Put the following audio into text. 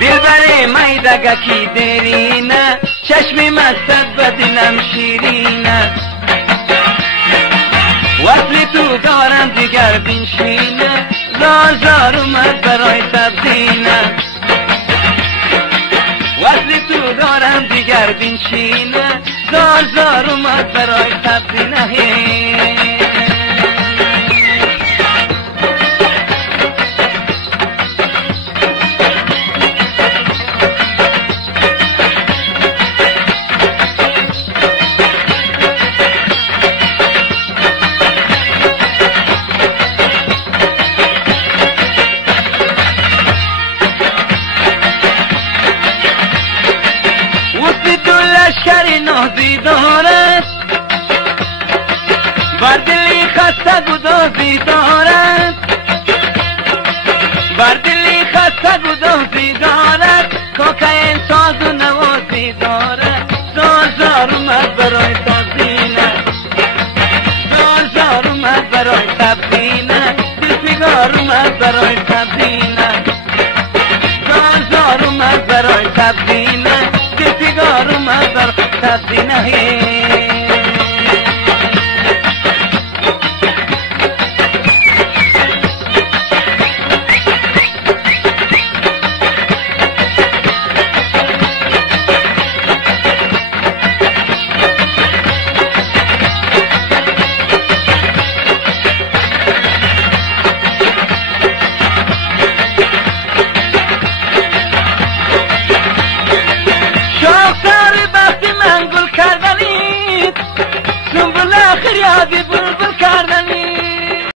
دلبر میدگکی دیرینه چشمی مستت و دلم شیرینه وصل تو دارم دیگر بنشینه زار اومد برای تبدینه وصل تو دارم دیگر بنشینه زار اومد برای تبدینه لشکر نازی دارد بر دلی خسته گدازی دارد بر دلی خسته گدازی دارد کوکه ساز و نوازی دارد زار اومد برای تبدینه زار اومد برای تبدینه دلفگار اومد برای تبدینه زار اومد برای تبدینه دلفگار اومد برای تبدینه